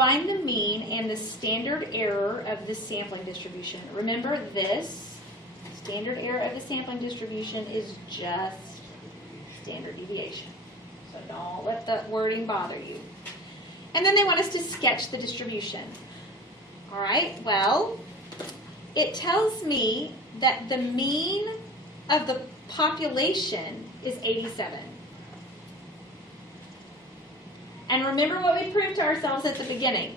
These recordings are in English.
Find the mean and the standard error of the sampling distribution. Remember, this standard error of the sampling distribution is just standard deviation. So don't let the wording bother you. And then they want us to sketch the distribution. All right, well, it tells me that the mean of the population is 87. And remember what we proved to ourselves at the beginning.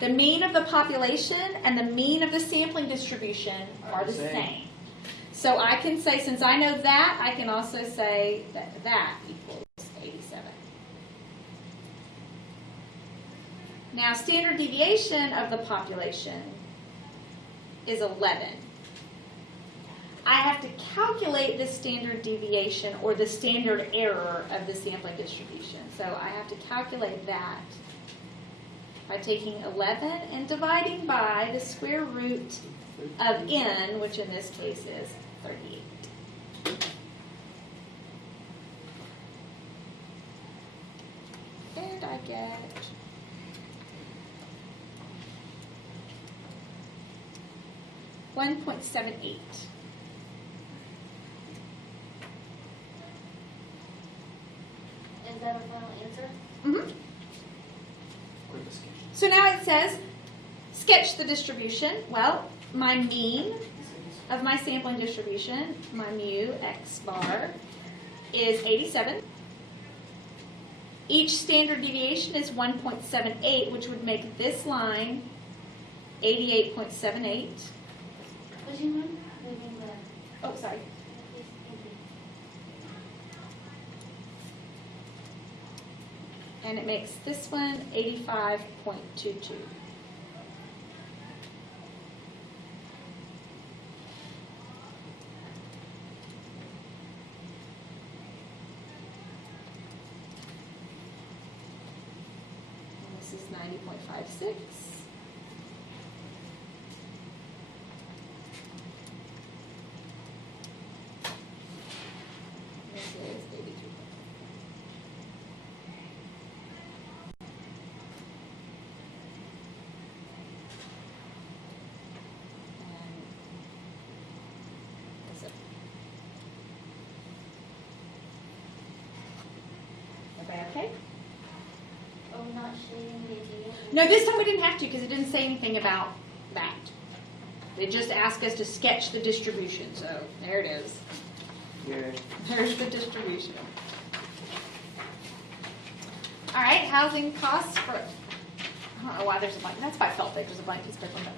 The mean of the population and the mean of the sampling distribution are the same. So I can say, since I know that, I can also say that that equals 87. Now, standard deviation of the population is 11. I have to calculate the standard deviation or the standard error of the sampling distribution. So I have to calculate that by taking 11 and dividing by the square root of n, which in this case is 38. And I get 1.78. Is that a final answer? Mm-hmm. So now it says, sketch the distribution. Well, my mean of my sampling distribution, my mu x bar, is 87. Each standard deviation is 1.78, which would make this line 88.78. Would you mind moving the... Oh, sorry. And it makes this one 85.22. And this is 90.56. This is 83. Okay? Oh, not shading the deviation? No, this time we didn't have to because it didn't say anything about that. It just asked us to sketch the distribution. So there it is. Yay. There's the distribution. All right, housing costs for, I don't know why there's a blank. That's why I felt like there's a blank piece of paper.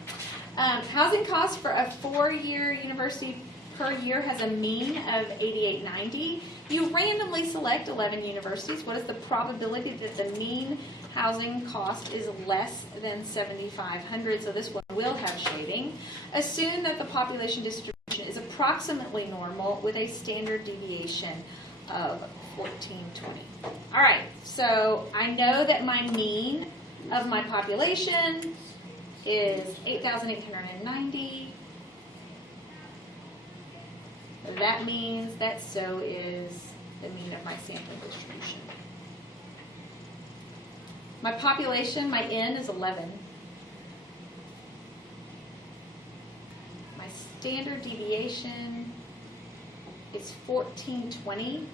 Housing costs for a 4-year university per year has a mean of 88.90. You randomly select 11 universities. What is the probability that the mean housing cost is less than 7,500? So this one will have shading. Assume that the population distribution is approximately normal with a standard deviation of 1420. All right, so I know that my mean of my population is 8,890. That means that so is the mean of my sampling distribution. My population, my N is 11. My standard deviation is 1420.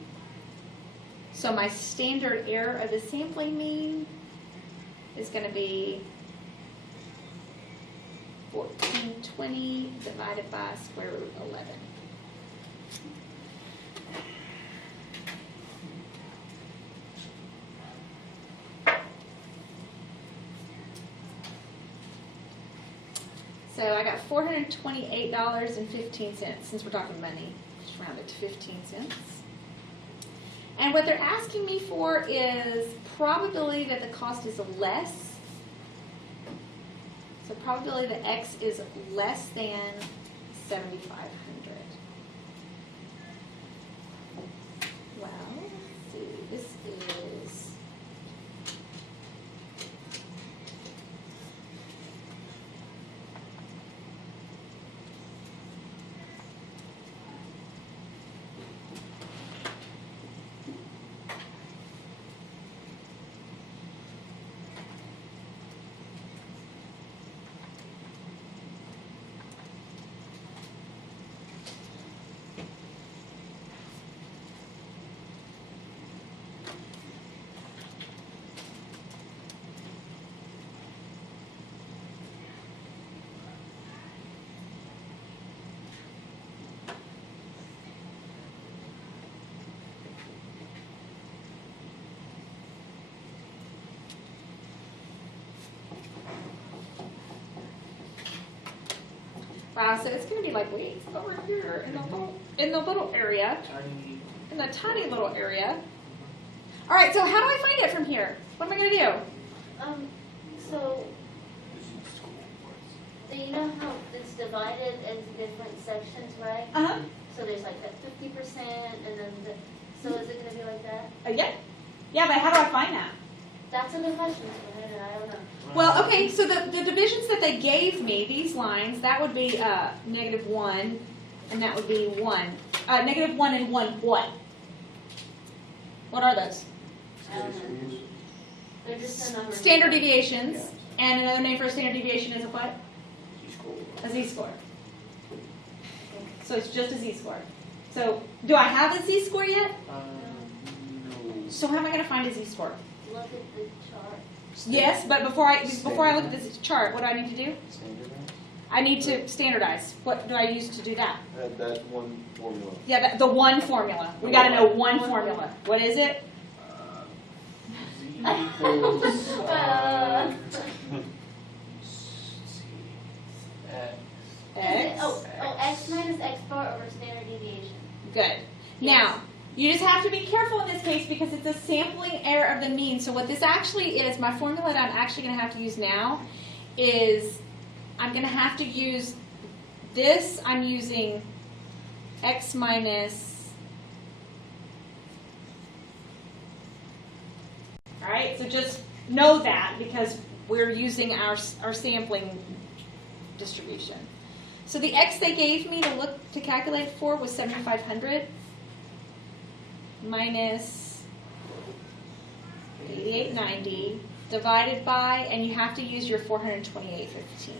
So my standard error of the sampling mean is going to be 1420 divided by square root 11. So I got $428.15 since we're talking money. Just round it to 15 cents. And what they're asking me for is probability that the cost is less. So probability that X is less than 7,500. Well, let's see. This is Wow, so it's gonna be like way over here in the little area, Tiny. in the tiny little area. All right, so how do I find it from here? What am I gonna do? So, you know how it's divided into different sections, right? Uh-huh. So there's like that 50% and then so is it gonna be like that? Yeah. Yeah, but how do I find that? That's a good question, I don't know. Well, okay, so the divisions that they gave me, these lines, that would be -1, and that would be 1. -1 and 1 what? What are those? I don't know. They're just a number. Standard deviations. And another name for a standard deviation is a what? A z-score. So it's just a z-score. So do I have a z-score yet? No. So how am I going to find a z-score? Look at the chart. Yes, but before I look at this chart, what do I need to do? Standardized? I need to standardize. What do I use to do that? That one formula. Yeah, the one formula. We got to know one formula. What is it? Z equals, X. X minus X bar over standard deviation. Good. Now, you just have to be careful in this case because it's a sampling error of the mean. So what this actually is, my formula that I'm actually going to have to use now is I'm going to have to use this. I'm using X minus. All right, so just know that because we're using our sampling distribution. So the X they gave me to calculate for was 7,500 minus 8890 divided by, and you have to use your 428.15.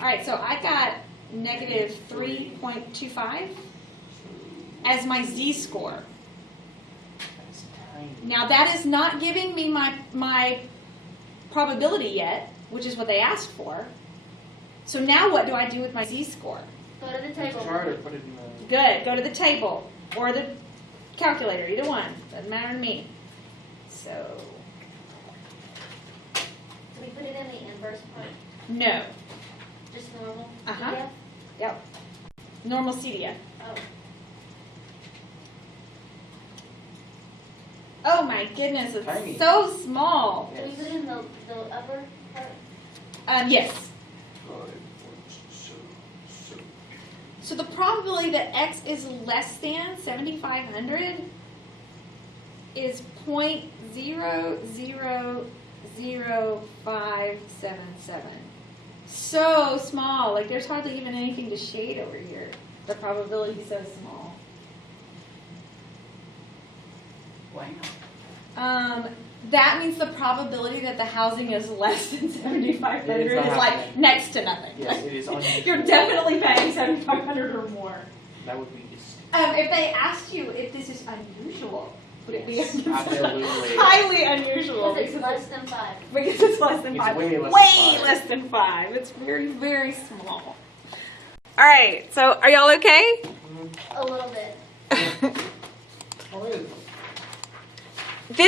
All right, so I got negative 3.25 as my z-score. That's tiny. Now that is not giving me my probability yet, which is what they asked for. So now what do I do with my z-score? Go to the It's table. hard to put it in the. Good, go to the table or the calculator, either one, doesn't matter to me. So, Do we put it in the inverse part? no, Just normal? Uh-huh. Yeah? yep, normal CDF. Oh. Oh my goodness, it's Tiny. so small. Do we put it in the upper part? Yes. So the probability that X is less than 7,500 is 0.000577. So small, like there's hardly even anything to shade over here. The probability is so small. Wow. That means the probability that the housing is less than 7,500 It is not is like happening. next to nothing. Yes, it is unusual. You're definitely paying 7,500 or more. That would be. If they asked you if this is unusual, would it be Yes, absolutely. highly unusual? Because it's less than 5. Because it's less than It's 5. way less than 5. Less than 5. It's very, very small. All right. So, are y'all okay? A little bit. Oh, it is. This